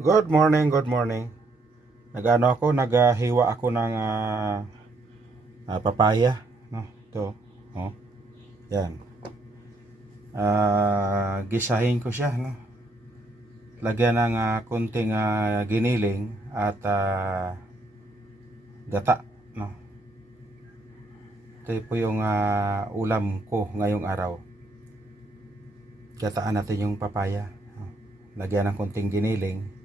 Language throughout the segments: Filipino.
Good morning, good morning. Naghiwa ako ng papaya, no? Ito, oh. Yan. Gisahin ko siya, no? Lagyan ng kunting giniling at gata, no? Ito po yung ulam ko ngayong araw. Gataan natin yung papaya, no? Lagyan ng kunting giniling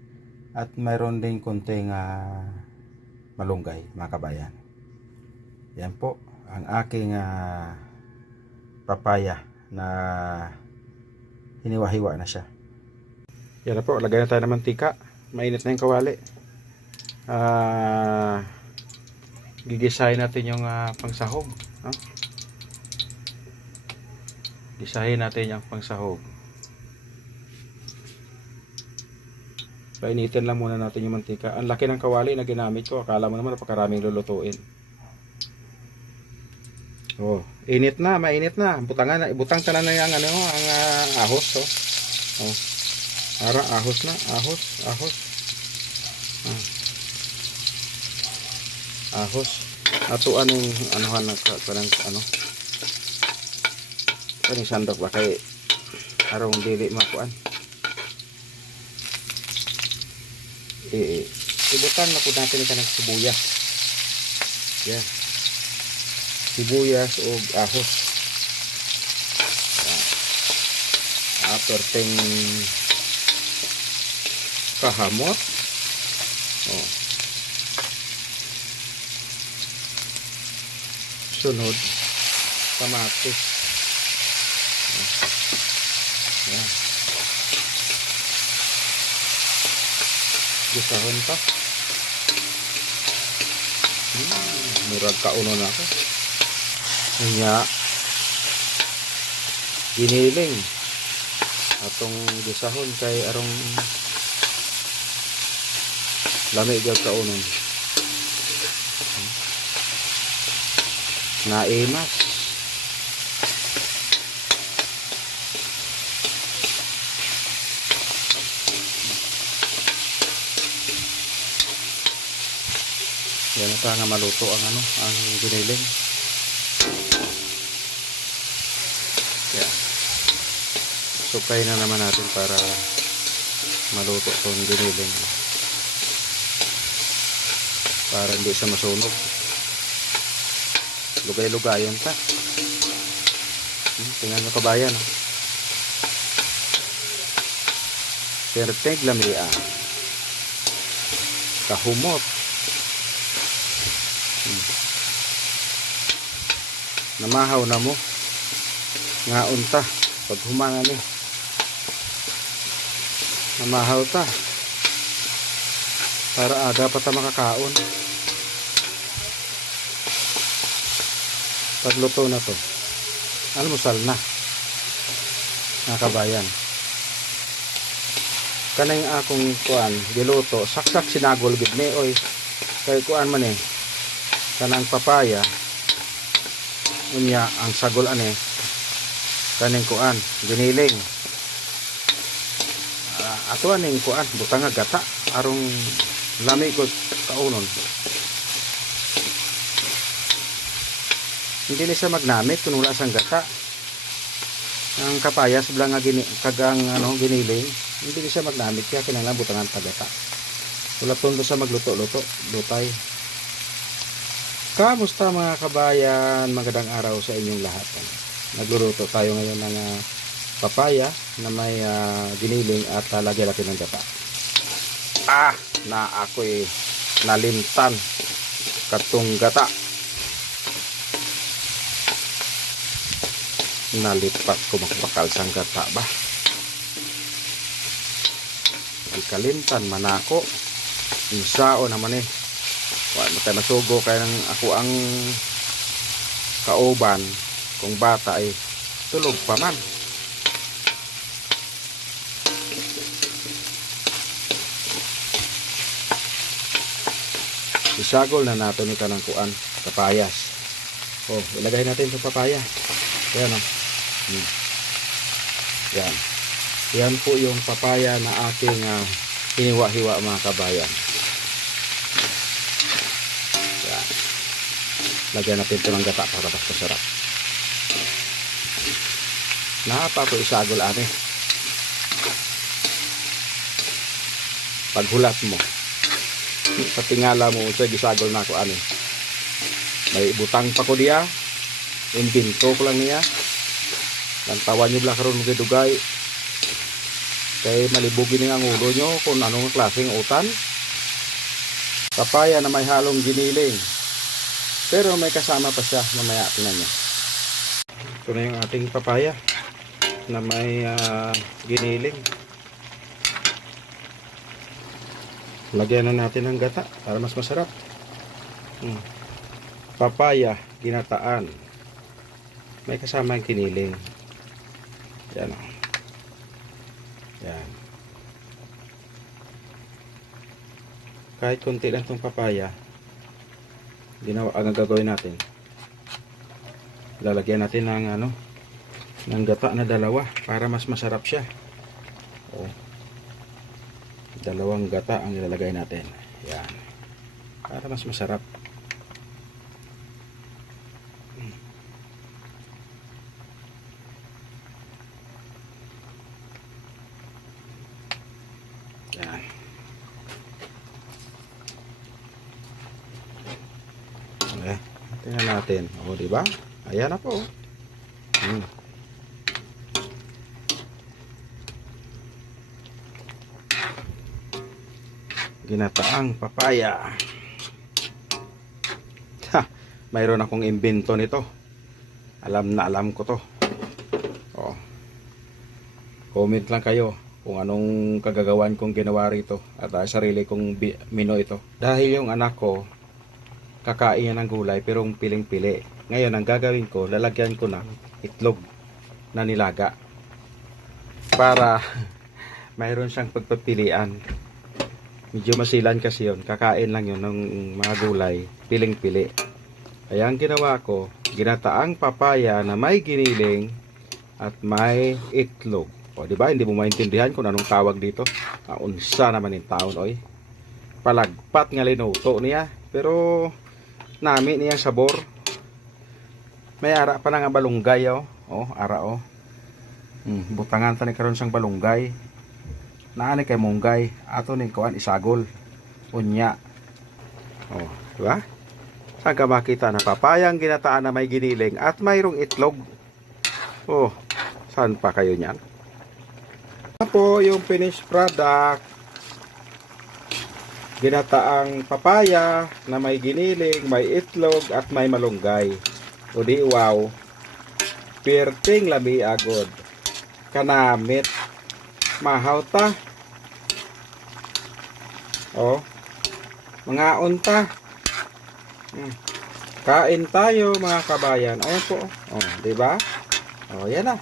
at mayroon din kunting malunggay, mga kabayan. Yan po ang aking papaya na hiniwa-hiwa na siya. Yan na po, lagay na tayo ng mantika. Mainit na yung kawali. Gigisahin natin yung pangsahog, no? Gisahin natin yung pangsahog. Painitin lang muna natin yung mantika. Ang laki ng kawali na ginamit ko. Akala mo naman napakaraming lulutuin. Oh, init na, mainit na. Butangan na, ibutang tanan na yung ang ahos, oh. Oh. Ara ahos na, ahos. Ahos. Ato anong anuhan ng ano? Kaning sandok ba kay arong dili makuan. Ibutan na po natin ito ng sibuyas. Yan. Sibuyas o ahos. Perteng kahamot. Oh. Sunod kamatis. Yan. Gisahon pa. Murag kauno na ako. Nya giniling atong gisahon kay arong lami gyud kaunon. Naimas. Yan na nga maluto ang ang giniling. Yeah. Sukay na naman natin para maluto itong giniling. Para hindi siya masunog. Lugay-lugayon ta. Tingnan nyo kabayan. Perteg lamia. Kahumot. Namahaw na mo nga unta pag humanga ni namahaw ta para aga pa ta makakaon. Pagluto na to almusal na mga kabayan. Kanang akong kuan giluto saksak sinagol gid ni oy kay kuan man kanang papaya unya ang sagol kaning kuan giniling ato aning kuan butang nga gata arong lami ko kaunon. Hindi ni siya magnamit kung wala sang gata. Ang kapayas blang nga kagang giniling hindi ni siya magnamit kaya kinahanglan butangan ta gata. Wala tondo sa magluto-luto lutay. Kamusta mga kabayan, magandang araw sa inyong lahat. Nagluluto tayo ngayon ng papaya na may giniling at lagyan natin ng gata. Na ako'y nalimtan katong gata. Nalipat ko magpakal sang gata ba? Kalimtan manako. Insao naman wala tayo masugo kaya ng ako ang kauban kung bata ay tulog pa man. Isagol na natin ito ng kuan papayas. Ilagay natin itong papaya. Ayan Yan. Yan po yung papaya na aking hiniwa-hiwa mga kabayan. Yan. Lagyan natin ito ng gata para mas masarap. Napa ko isagol ane. Paghulat mo. Sa tingala mo, so gisagol na ako ane. May butang pa ko diya. Imbinto ko lang niya. Lantawan nyo lang karoon ng dugay. Kaya malibugin ang ulo nyo kung anong klaseng utan. Papaya na may halong giniling. Pero may kasama pa siya. Mamaya tingnan nyo. Ito na yung ating papaya na may giniling. Lagyan na natin ng gata para mas masarap. Papaya, ginataan. May kasama yung giniling. Yan o. Yan. Kahit konti lang itong papaya, ang gagawin natin, lalagyan natin ng gata na dalawa para mas masarap siya. O, dalawang gata ang ilalagay natin. Yan. Para mas masarap. Yan. Okay. Tingnan natin. O, diba? Ayan na po. Ginataang papaya. Ha, mayroon akong imbento nito. Alam na alam ko to. O. Comment lang kayo kung anong kagagawan kong ginawa rito at sarili kong mino ito. Dahil yung anak ko kakain ng gulay pero piling-pili. Ngayon ang gagawin ko, lalagyan ko ng itlog na nilaga para mayroon siyang pagpapilian. Medyo masilan kasi yun, kakain lang yun ng mga gulay, piling-pili. Kaya ang ginawa ko, ginataang papaya na may giniling at may itlog. O, di ba? Hindi mo maintindihan kung anong tawag dito. Unsa naman yung taon, oy. Palagpat nga linuto niya. Pero, nami niya sabor. May ara pa nga balunggay, oh. Oh, ara, oh. Butangan tani karon siyang balunggay. Naani kay munggay. Ato ning kuan isagol. Unya. Oh, di ba? Saan ka makita na papayang ginataan na may giniling at mayroong itlog? Oh, saan pa kayo niyan? Po yung finished product, ginataang papaya na may giniling, may itlog at may malunggay. O di wow, perting lami agod, kanamit, mahaw ta. O, mga unta. Kain tayo mga kabayan. Ayan po. O, di ba? O, yan na.